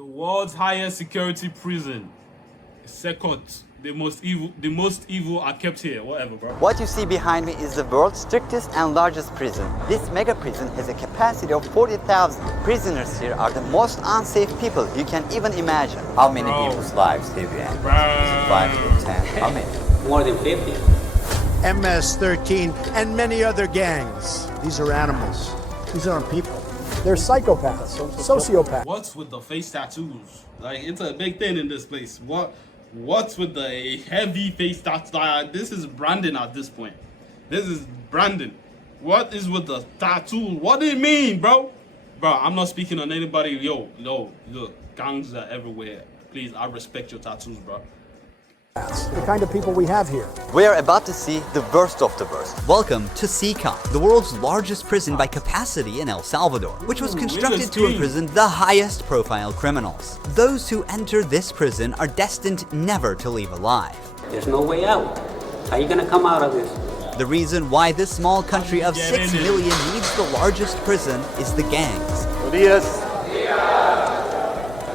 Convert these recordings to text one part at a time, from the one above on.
The world's highest security prison, CECOT. The most evil are kept here. Whatever, bro. What you see behind me is the world's strictest and largest prison. This mega prison has a capacity of 40,000. Prisoners here are the most unsafe people you can even imagine. How many people's lives have you ended? 5 to 10. How many? More than 50. MS-13 and many other gangs. These are animals. These aren't people. They're psychopaths, sociopaths. What's with the face tattoos? Like, it's a big thing in this place. What's with the heavy face tattoo? This is Brandon at this point. This is Brandon. What is with the tattoo? What do you mean, bro? Bro, I'm not speaking on anybody. Yo, look, gangs are everywhere. Please, I respect your tattoos, bro. The kind of people we have here. We are about to see the worst of the worst. Welcome to CECOT, the world's largest prison by capacity in El Salvador, which was constructed to imprison the highest profile criminals. Those who enter this prison are destined never to leave alive. There's no way out. How are you gonna come out of this? The reason why this small country of 6 million needs the largest prison is the gangs.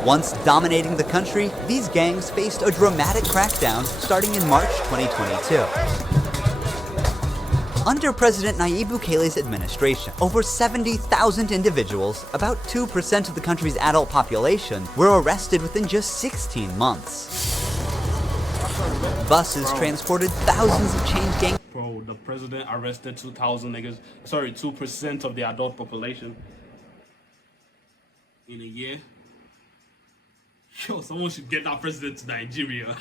Once dominating the country, these gangs faced a dramatic crackdown starting in March 2022. Under President Nayib Bukele's administration, over 70,000 individuals, about 2% of the country's adult population, were arrested within just 16 months. Buses transported thousands of chained gang. Bro, the president arrested 2,000 niggas. Sorry, 2% of the adult population in a year. Yo, someone should get that president to Nigeria.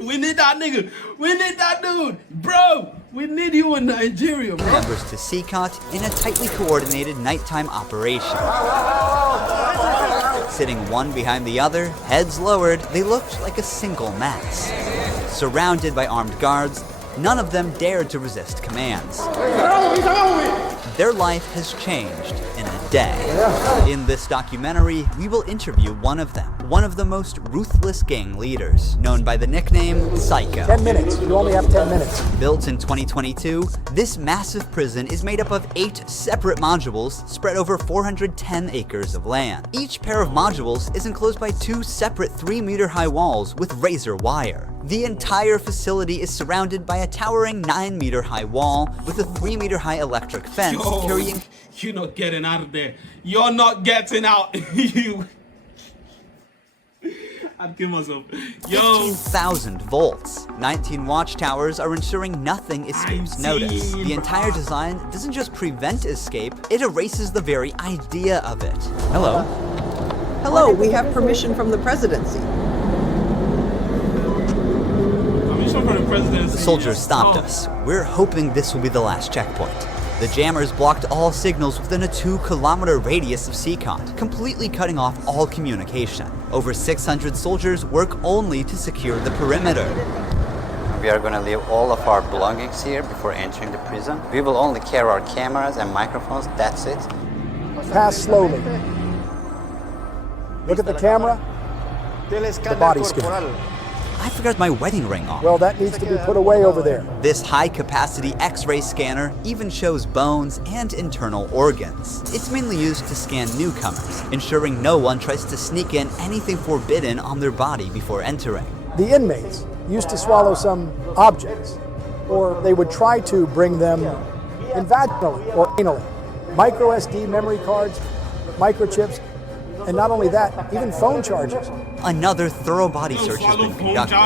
We need that nigga. We need that dude. Bro, we need you in Nigeria, bro. Members to CECOT in a tightly coordinated nighttime operation. Sitting one behind the other, heads lowered, they looked like a single mass. Surrounded by armed guards, none of them dared to resist commands. Their life has changed in a day. In this documentary, we will interview one of them, one of the most ruthless gang leaders, known by the nickname Psycho. 10 minutes. You only have 10 minutes. Built in 2022, this massive prison is made up of 8 separate modules spread over 410 acres of land. Each pair of modules is enclosed by 2 separate 3-meter-high walls with razor wire. The entire facility is surrounded by a towering 9-meter-high wall with a 3-meter-high electric fence carrying... You're not getting out of there. You're not getting out. I'd kill myself. Yo. 15,000 volts. 19 watchtowers are ensuring nothing escapes notice. The entire design doesn't just prevent escape, it erases the very idea of it. Hello. Hello, we have permission from the presidency. The soldiers stopped us. We're hoping this will be the last checkpoint. The jammers blocked all signals within a 2-kilometer radius of CECOT, completely cutting off all communication. Over 600 soldiers work only to secure the perimeter. We are going to leave all of our belongings here before entering the prison. We will only carry our cameras and microphones, that's it. Pass slowly. Look at the camera. The body scan. I forgot my wedding ring on. Well, that needs to be put away over there. This high-capacity X-ray scanner even shows bones and internal organs. It's mainly used to scan newcomers, ensuring no one tries to sneak in anything forbidden on their body before entering. The inmates used to swallow some objects, or they would try to bring them in vaginally or anally. Micro SD memory cards, microchips, and not only that, even phone chargers. Another thorough body search has been conducted.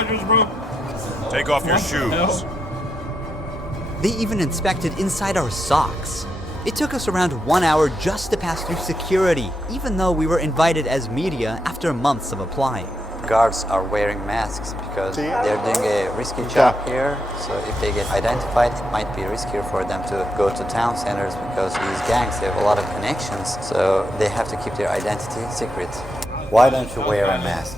Take off your shoes. They even inspected inside our socks. It took us around 1 hour just to pass through security, even though we were invited as media after months of applying. Guards are wearing masks because they're doing a risky job here. So if they get identified, it might be riskier for them to go to town centers because these gangs have a lot of connections. So they have to keep their identity secret. Why don't you wear a mask?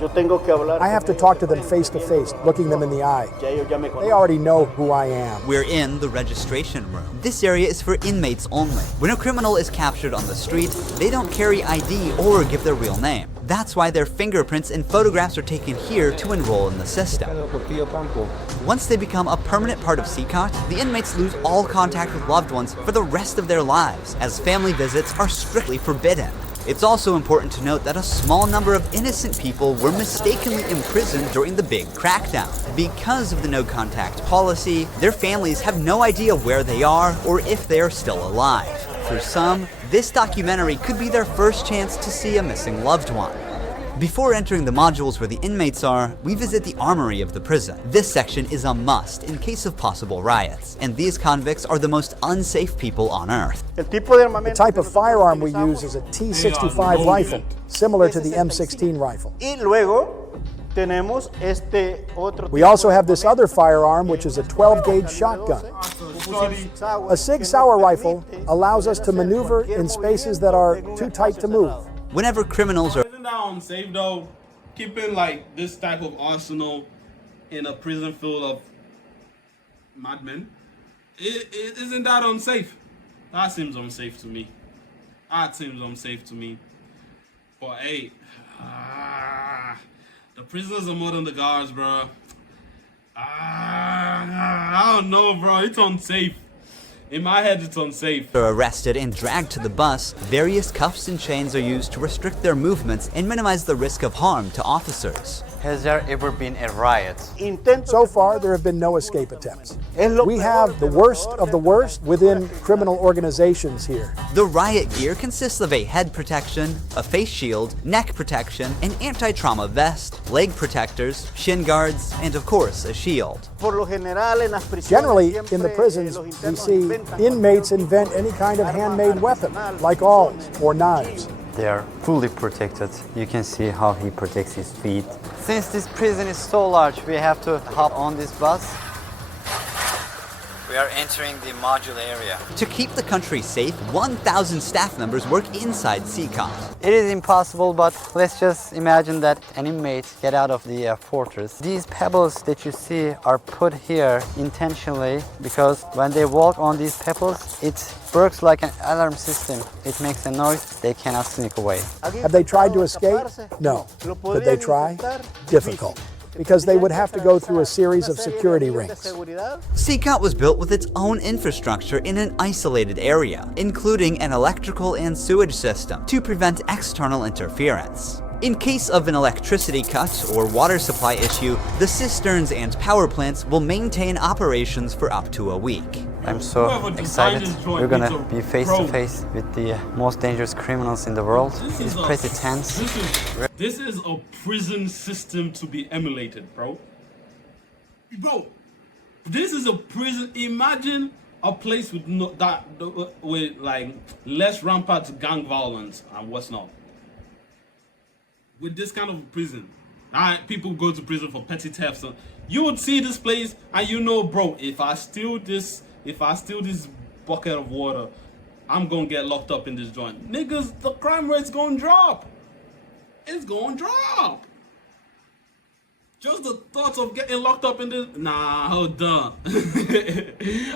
I have to talk to them face to face, looking them in the eye. They already know who I am. We're in the registration room. This area is for inmates only. When a criminal is captured on the street, they don't carry ID or give their real name. That's why their fingerprints and photographs are taken here to enroll in the system. Once they become a permanent part of CECOT, the inmates lose all contact with loved ones for the rest of their lives, as family visits are strictly forbidden. It's also important to note that a small number of innocent people were mistakenly imprisoned during the big crackdown. Because of the no-contact policy, their families have no idea where they are or if they are still alive. For some, this documentary could be their first chance to see a missing loved one. Before entering the modules where the inmates are, we visit the armory of the prison. This section is a must in case of possible riots, and these convicts are the most unsafe people on Earth. The type of firearm we use is a T65 rifle, similar to the M16 rifle. We also have this other firearm, which is a 12-gauge shotgun. A Sig Sauer rifle allows us to maneuver in spaces that are too tight to move. Whenever criminals are Isn't that unsafe though? Keeping like this type of arsenal in a prison full of madmen, isn't that unsafe? That seems unsafe to me. That seems unsafe to me. But hey, the prisoners are more than the guards, bro. I don't know, bro. It's unsafe. In my head, it's unsafe. are arrested and dragged to the bus, various cuffs and chains are used to restrict their movements and minimize the risk of harm to officers. Has there ever been a riot? So far, there have been no escape attempts. We have the worst of the worst within criminal organizations here. The riot gear consists of a head protection, a face shield, neck protection, an anti-trauma vest, leg protectors, shin guards, and of course, a shield. Generally, in the prisons, we see inmates invent any kind of handmade weapon, like awls or knives. They are fully protected. You can see how he protects his feet. Since this prison is so large, we have to hop on this bus. We are entering the module area. To keep the country safe, 1,000 staff members work inside CECOT. It is impossible, but let's just imagine that an inmate get out of the fortress. These pebbles that you see are put here intentionally because when they walk on these pebbles, it works like an alarm system. It makes a noise, they cannot sneak away. Have they tried to escape? No. Did they try? Difficult, because they would have to go through a series of security rings. CECOT was built with its own infrastructure in an isolated area, including an electrical and sewage system to prevent external interference. In case of an electricity cut or water supply issue, the cisterns and power plants will maintain operations for up to a week. I'm so excited. We're gonna be face to face with the most dangerous criminals in the world. It's pretty tense. This is a prison system to be emulated, bro. Bro, this is a prison. Imagine a place with with like less rampant gang violence and what's not. With this kind of prison, people go to prison for petty thefts. You would see this place and you know, bro, if I steal this bucket of water, I'm gonna get locked up in this joint. Niggas, the crime rate's gonna drop. It's gonna drop. Just the thoughts of getting locked up in this, nah, hold on.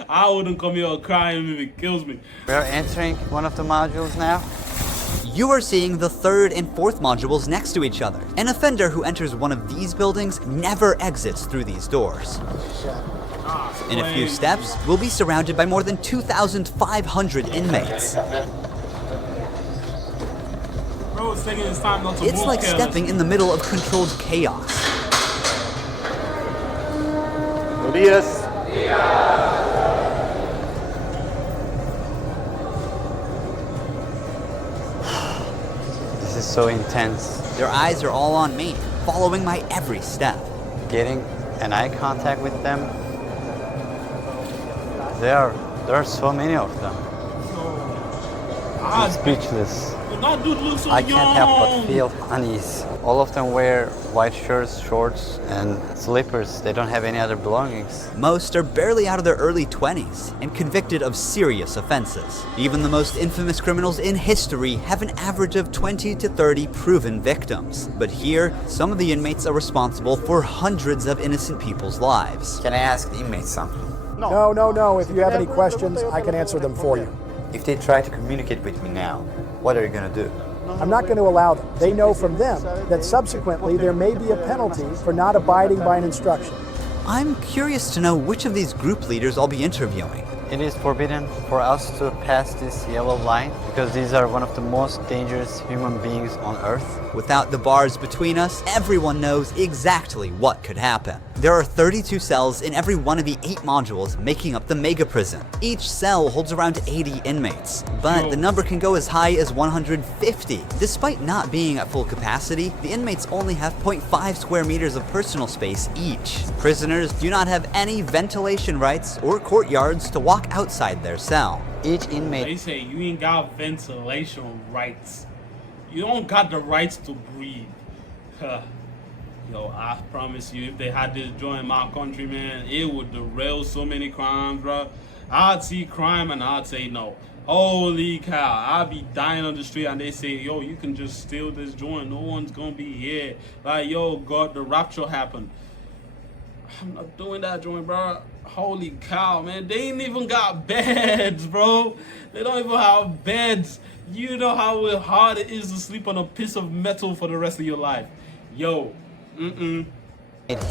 I wouldn't come here crying if it kills me. We are entering one of the modules now. You are seeing the third and fourth modules next to each other. An offender who enters one of these buildings never exits through these doors. In a few steps, we'll be surrounded by more than 2,500 inmates. Bro, it's taking his time not to It's move like careless. stepping in the middle of controlled chaos. This is so intense. Their eyes are all on me, following my every step. Getting an eye contact with them. There are so many of them. I'm speechless. That dude looks so I can't help but young. feel unease. All of them wear white shirts, shorts, and slippers. They don't have any other belongings. Most are barely out of their early 20s and convicted of serious offenses. Even the most infamous criminals in history have an average of 20 to 30 proven victims. But here, some of the inmates are responsible for hundreds of innocent people's lives. Can I ask the inmates something? No. If you have any questions, I can answer them for you. If they try to communicate with me now, what are you gonna do? I'm not going to allow them. They know from them that subsequently there may be a penalty for not abiding by an instruction. I'm curious to know which of these group leaders I'll be interviewing. It is forbidden for us to pass this yellow line because these are one of the most dangerous human beings on Earth. Without the bars between us, everyone knows exactly what could happen. There are 32 cells in every one of the 8 modules making up the mega prison. Each cell holds around 80 inmates, but the number can go as high as 150. Despite not being at full capacity, the inmates only have 0.5 square meters of personal space each. Prisoners do not have any ventilation rights or courtyards to walk outside their cell. Each inmate... They say you ain't got ventilation rights. You don't got the rights to breathe. Yo, I promise you, if they had this joint in my country, man, it would derail so many crimes, bro. I'd see crime and I'd say no. Holy cow, I'd be dying on the street and they say, yo, you can just steal this joint. No one's gonna be here. Like, yo, God, the rapture happened. I'm not doing that joint, bro. Holy cow, man. They ain't even got beds, bro. They don't even have beds. You know how hard it is to sleep on a piece of metal for the rest of your life. Yo,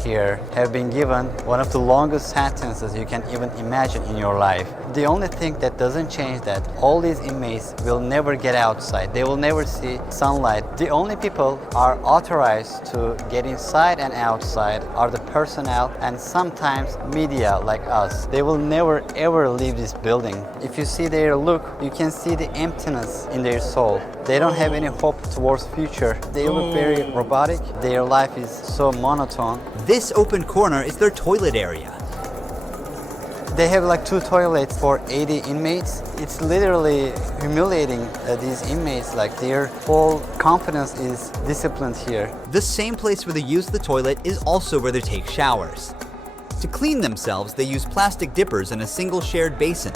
here have been given one of the longest sentences you can even imagine in your life. The only thing that doesn't change that all these inmates will never get outside. They will never see sunlight. The only people are authorized to get inside and outside are the personnel and sometimes media like us. They will never ever leave this building. If you see their look, you can see the emptiness in their soul. They don't have any hope towards future. They look very robotic. Their life is so monotone. This open corner is their toilet area. They have like 2 toilets for 80 inmates. It's literally humiliating these inmates. Like their whole confidence is disciplined here. The same place where they use the toilet is also where they take showers. To clean themselves, they use plastic dippers in a single shared basin.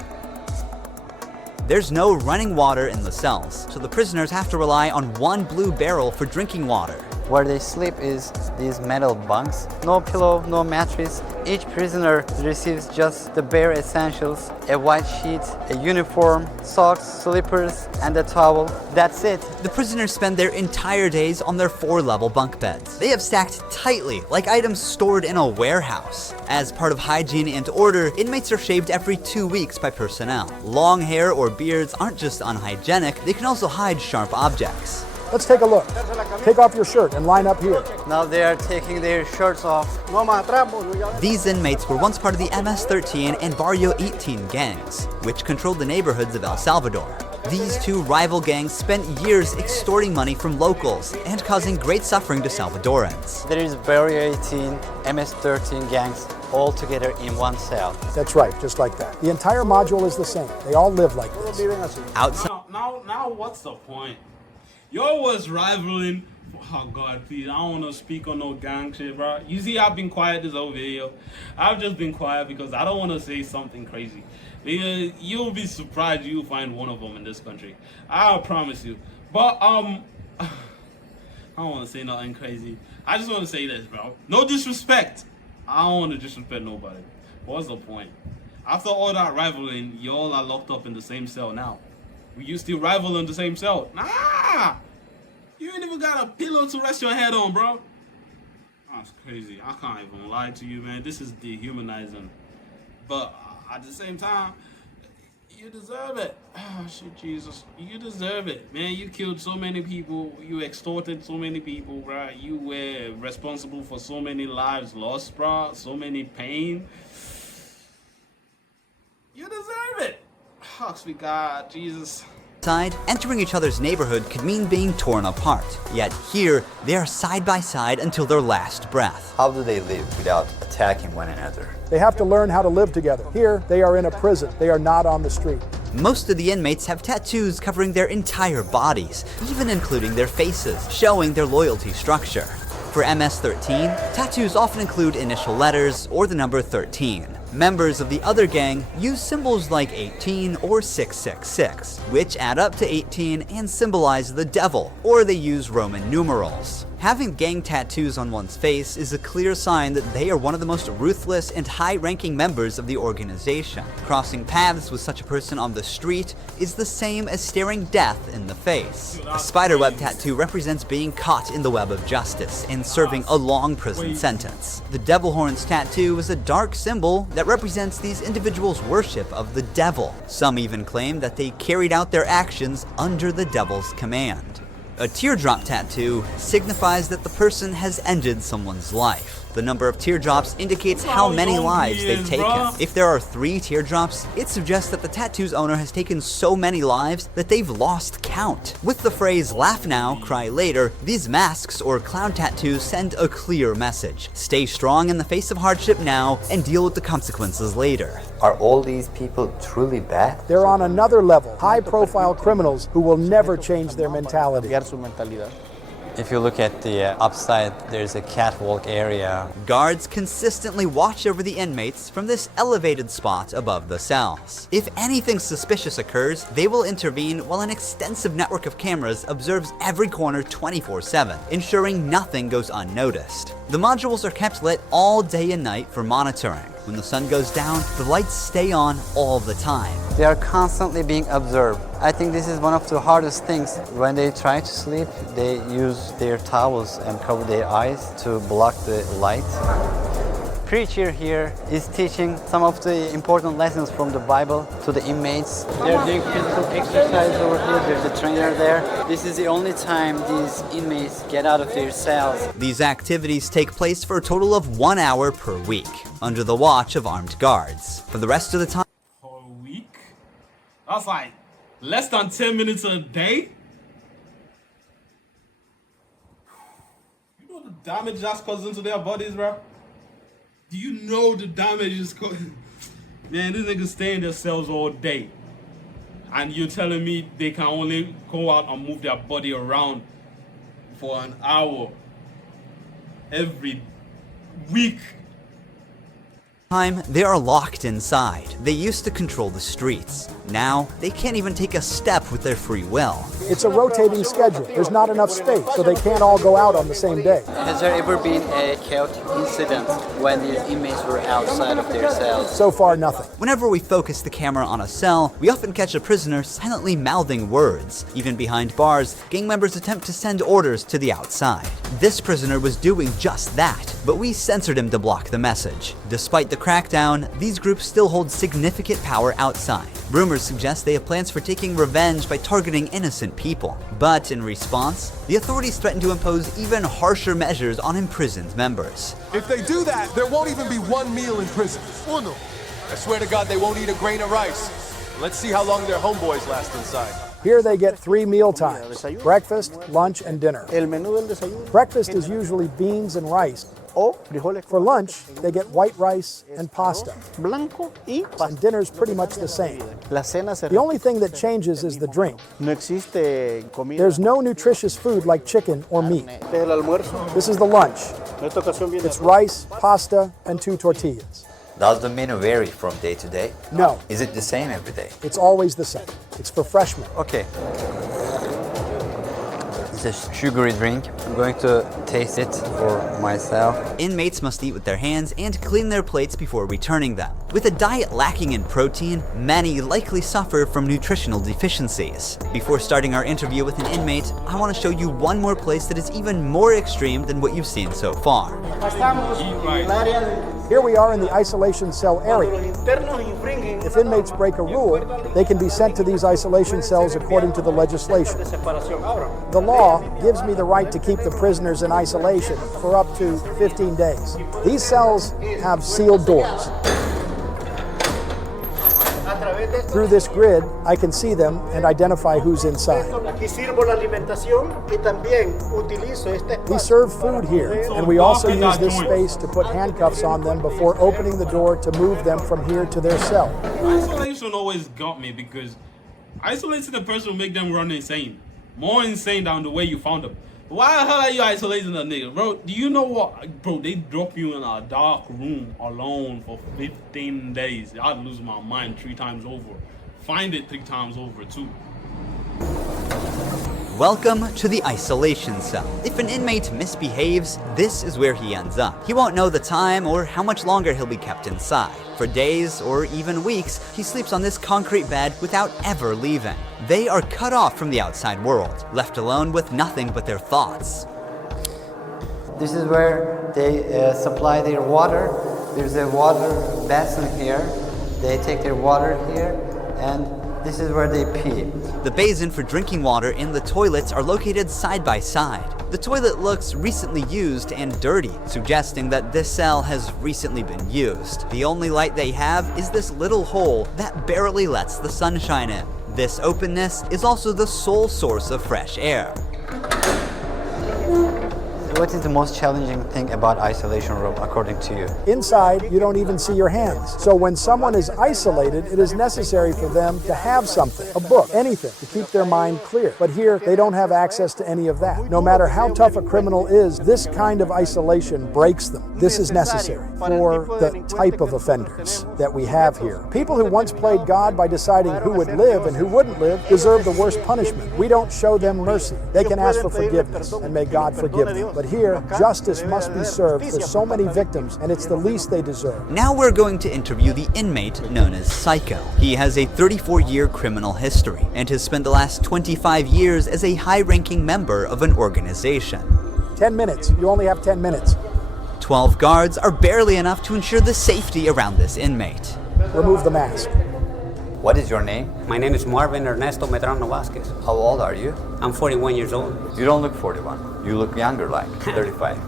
There's no running water in the cells, so the prisoners have to rely on one blue barrel for drinking water. Where they sleep is these metal bunks. No pillow, no mattress. Each prisoner receives just the bare essentials: a white sheet, a uniform, socks, slippers, and a towel. That's it. The prisoners spend their entire days on their 4-level bunk beds. They have stacked tightly, like items stored in a warehouse. As part of hygiene and order, inmates are shaved every 2 weeks by personnel. Long hair or beards aren't just unhygienic, they can also hide sharp objects. Let's take a look. Take off your shirt and line up here. Now they are taking their shirts off. These inmates were once part of the MS-13 and Barrio 18 gangs, which controlled the neighborhoods of El Salvador. These 2 rival gangs spent years extorting money from locals and causing great suffering to Salvadorans. There is Barrio 18, MS-13 gangs all together in one cell. That's right, just like that. The entire module is the same. They all live like this. Outside. Now, what's the point? Yo was rivaling. Oh God, please, I don't want to speak on no gang shit, bro. You see, I've been quiet this whole video. I've just been quiet because I don't want to say something crazy. Because you'll be surprised you'll find one of them in this country. I promise you. But I don't want to say nothing crazy. I just want to say this, bro. No disrespect. I don't want to disrespect nobody. What's the point? After all that rivaling, y'all are locked up in the same cell now. You still rival in the same cell? Nah! You ain't even got a pillow to rest your head on, bro. That's crazy. I can't even lie to you, man. This is dehumanizing. But at the same time, you deserve it. Oh, shit, Jesus. You deserve it, man. You killed so many people. You extorted so many people, bro. You were responsible for so many lives lost, bro. So many pain. You deserve it. Oh, sweet God, Jesus. Entering each other's neighborhood could mean being torn apart. Yet here, they are side by side until their last breath. How do they live without attacking one another? They have to learn how to live together. Here, they are in a prison. They are not on the street. Most of the inmates have tattoos covering their entire bodies, even including their faces, showing their loyalty structure. For MS-13, tattoos often include initial letters or the number 13. Members of the other gang use symbols like 18 or 666, which add up to 18 and symbolize the devil, or they use Roman numerals. Having gang tattoos on one's face is a clear sign that they are one of the most ruthless and high-ranking members of the organization. Crossing paths with such a person on the street is the same as staring death in the face. A spiderweb tattoo represents being caught in the web of justice and serving a long prison sentence. The devil horns tattoo is a dark symbol that that represents these individuals' worship of the devil. Some even claim that they carried out their actions under the devil's command. A teardrop tattoo signifies that the person has ended someone's life. The number of teardrops indicates how many lives they've taken. If there are 3 teardrops, it suggests that the tattoo's owner has taken so many lives that they've lost count. With the phrase "laugh now, cry later," these masks or clown tattoos send a clear message. Stay strong in the face of hardship now and deal with the consequences later. Are all these people truly bad? They're on another level, high-profile criminals who will never change their mentality. If you look at the upside, there's a catwalk area. Guards consistently watch over the inmates from this elevated spot above the cells. If anything suspicious occurs, they will intervene while an extensive network of cameras observes every corner 24/7, ensuring nothing goes unnoticed. The modules are kept lit all day and night for monitoring. When the sun goes down, the lights stay on all the time. They are constantly being observed. I think this is one of the hardest things. When they try to sleep, they use their towels and cover their eyes to block the light. Preacher here is teaching some of the important lessons from the Bible to the inmates. They're doing physical exercise over here. There's a trainer there. This is the only time these inmates get out of their cells. These activities take place for a total of 1 hour per week, under the watch of armed guards. For the rest of the time, For a week? That's like less than 10 minutes a day? You know the damage that's causing to their bodies, bro? Do you know the damage is causing? Man, these niggas stay in their cells all day. And you're telling me they can only go out and move their body around for an hour every week? they are locked inside. They used to control the streets. Now, they can't even take a step with their free will. It's a rotating schedule. There's not enough space, so they can't all go out on the same day. Has there ever been a chaotic incident when these inmates were outside of their cells? So far, nothing. Whenever we focus the camera on a cell, we often catch a prisoner silently mouthing words. Even behind bars, gang members attempt to send orders to the outside. This prisoner was doing just that, but we censored him to block the message. Despite the crackdown, these groups still hold significant power outside. Rumors suggest they have plans for taking revenge by targeting innocent people. But in response, the authorities threaten to impose even harsher measures on imprisoned members. If they do that, there won't even be one meal in prison. Uno. I swear to God they won't eat a grain of rice. Let's see how long their homeboys last inside. Here they get 3 meal times: breakfast, lunch, and dinner. Breakfast is usually beans and rice. For lunch, they get white rice and pasta. And dinner's pretty much the same. The only thing that changes is the drink. There's no nutritious food like chicken or meat. This is the lunch. It's rice, pasta, and 2 tortillas. Does the menu vary from day to day? No, Is it the same every day? it's always the same. It's for freshmen. Okay. It's a sugary drink. I'm going to taste it for myself. Inmates must eat with their hands and clean their plates before returning them. With a diet lacking in protein, many likely suffer from nutritional deficiencies. Before starting our interview with an inmate, I want to show you one more place that is even more extreme than what you've seen so far. Here we are in the isolation cell area. If inmates break a rule, they can be sent to these isolation cells according to the legislation. The law gives me the right to keep the prisoners in isolation for up to 15 days. These cells have sealed doors. Through this grid, I can see them and identify who's inside. We serve food here, and we also use this space to put handcuffs on them before opening the door to move them from here to their cell. Isolation always got me because isolating a person will make them run insane. More insane than the way you found them. Why the hell are you isolating a nigga? Bro, do you know what? Bro, they drop you in a dark room alone for 15 days. I'd lose my mind 3 times over. Find it 3 times over too. Welcome to the isolation cell. If an inmate misbehaves, this is where he ends up. He won't know the time or how much longer he'll be kept inside. For days or even weeks, he sleeps on this concrete bed without ever leaving. They are cut off from the outside world, left alone with nothing but their thoughts. This is where they supply their water There's a water basin here. They take their water here, and this is where they pee. The basin for drinking water and the toilets are located side by side. The toilet looks recently used and dirty, suggesting that this cell has recently been used. The only light they have is this little hole that barely lets the sunshine in. This openness is also the sole source of fresh air. What is the most challenging thing about isolation room, according to you? Inside, you don't even see your hands. So when someone is isolated, it is necessary for them to have something, a book, anything, to keep their mind clear. But here, they don't have access to any of that. No matter how tough a criminal is, this kind of isolation breaks them. This is necessary for the type of offenders that we have here. People who once played God by deciding who would live and who wouldn't live deserve the worst punishment. We don't show them mercy. They can ask for forgiveness, and may God forgive them. But here, justice must be served for so many victims, and it's the least they deserve. Now we're going to interview the inmate known as Psycho. He has a 34-year criminal history and has spent the last 25 years as a high-ranking member of an organization. 10 minutes. You only have 10 minutes. 12 guards are barely enough to ensure the safety around this inmate. Remove the mask. What is your name? My name is Marvin Ernesto Medrano Vasquez. How old are you? I'm 41 years old. You don't look 41. You look younger, like 35.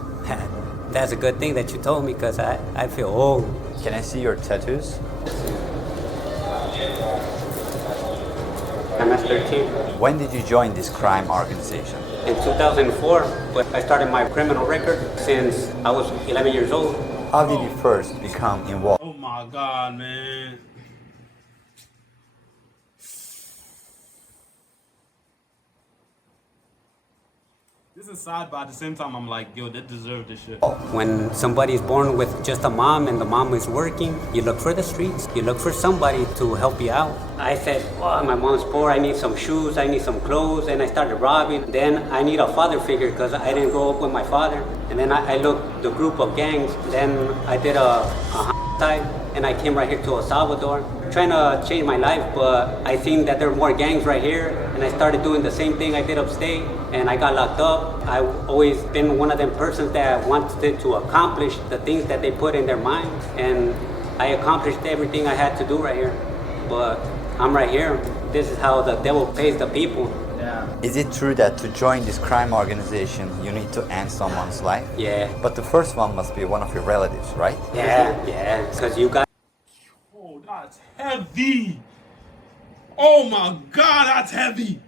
That's a good thing that you told me, because I feel old. Can I see your tattoos? I'm at 13. When did you join this crime organization? In 2004, but I started my criminal record since I was 11 years old. How did you first become involved? Oh my God, man. This is sad, but at the same time, I'm like, yo, they deserve this shit. When somebody is born with just a mom and the mom is working, you look for the streets. You look for somebody to help you out. I said, well, my mom's poor. I need some shoes. I need some clothes. And I started robbing. Then I need a father figure because I didn't grow up with my father. And then I looked the group of gangs. Then I did a time, and I came right here to El Salvador, trying to change my life, but I seen that there were more gangs right here, and I started doing the same thing I did upstate, and I got locked up. I've always been one of them persons that wanted to accomplish the things that they put in their mind, and I accomplished everything I had to do right here, but I'm right here. This is how the devil pays the people. Is it true that to join this crime organization, you need to end someone's life? Yeah. But the first one must be one of your relatives, right? Yeah, because you got... Oh, that's heavy. Oh my God, that's heavy.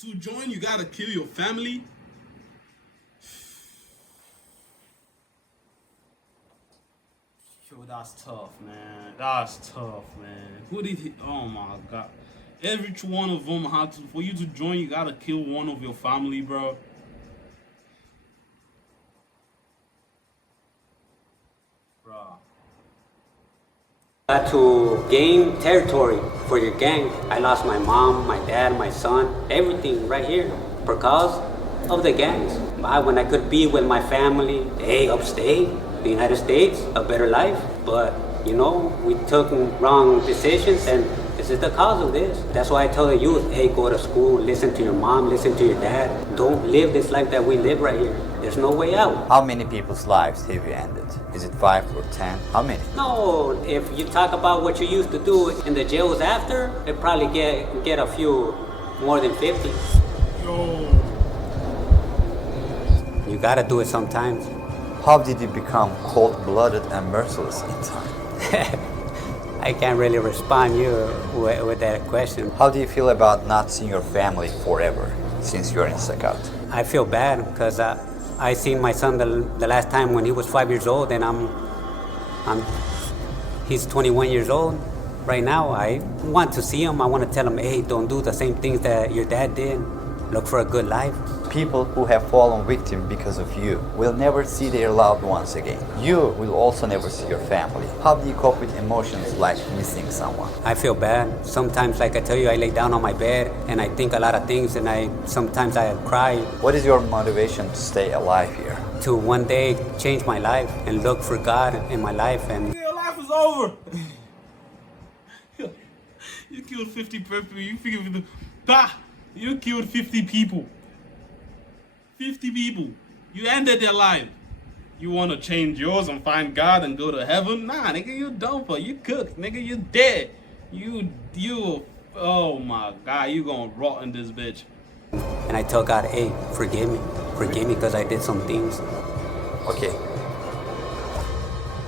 To join, you gotta kill your family. Yo, that's tough, man. That's tough, man. Who did he? Oh my God. Every one of them had to, for you to join, you gotta kill one of your family, bro. Got to gain territory for your gang. I lost my mom, my dad, my son, everything right here because of the gangs. When I could be with my family, hey, upstate, the United States, a better life. But, you know, we took wrong decisions, and this is the cause of this. That's why I tell the youth, hey, go to school, listen to your mom, listen to your dad. Don't live this life that we live right here. There's no way out. How many people's lives have you ended? Is it 5 or 10? How many? No, if you talk about what you used to do in the jails after, it probably get a few more than 50. Yo. You gotta do it sometimes. How did you become cold-blooded and merciless in time? I can't really respond you with that question. How do you feel about not seeing your family forever since you're in CECOT? I feel bad because I seen my son the last time when he was 5 years old, and he's 21 years old right now. I want to see him. I want to tell him, hey, don't do the same things that your dad did. Look for a good life. People who have fallen victim because of you will never see their loved ones again. You will also never see your family. How do you cope with emotions like missing someone? I feel bad. Sometimes, like I tell you, I lay down on my bed and I think a lot of things, and sometimes I cry. What is your motivation to stay alive here? To one day change my life and look for God in my life. And your life is over. You killed 50 people. You figured, you killed 50 people. 50 people. You ended their life. You want to change yours and find God and go to heaven? Nah, nigga, you done for. You cooked, nigga. You dead. You. Oh my God, you gonna rot in this bitch. And I tell God, hey, forgive me because I did some things. Okay.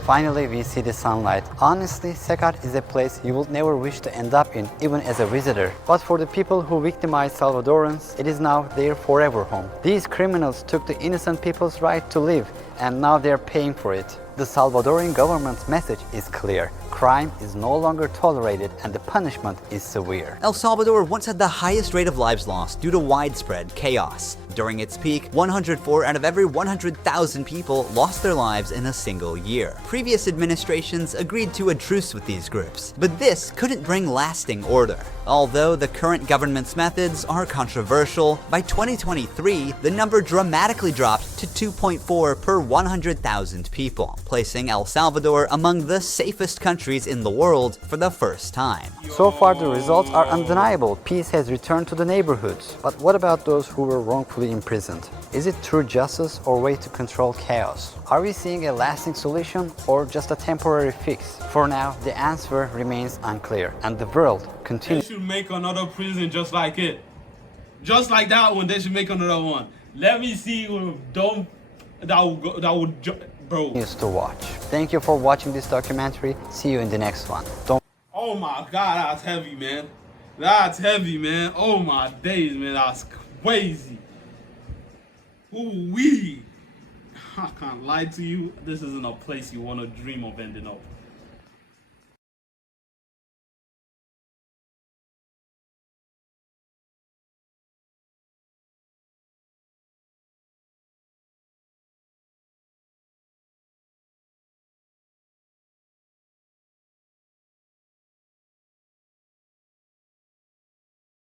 Finally, we see the sunlight. Honestly, CECOT is a place you will never wish to end up in, even as a visitor. But for the people who victimized Salvadorans, it is now their forever home. These criminals took the innocent people's right to live, and now they're paying for it. The Salvadorian government's message is clear. Crime is no longer tolerated and the punishment is severe. El Salvador once had the highest rate of lives lost due to widespread chaos. During its peak, 104 out of every 100,000 people lost their lives in a single year. Previous administrations agreed to a truce with these groups, but this couldn't bring lasting order. Although the current government's methods are controversial, by 2023, the number dramatically dropped to 2.4 per 100,000 people, placing El Salvador among the safest countries in the world for the first time. So far, the results are undeniable. Peace has returned to the neighborhoods. But what about those who were wrongfully imprisoned? Is it true justice or way to control chaos? Are we seeing a lasting solution or just a temporary fix? For now, the answer remains unclear, and the world continues. They should make another prison just like it. Just like that one, they should make another one. Let me see who don't bro. To watch. Thank you for watching this documentary. See you in the next one. Oh my God, that's heavy, man. That's heavy, man. Oh my days, man. That's crazy. Ooh-wee. I can't lie to you. This isn't a place you want to dream of ending up.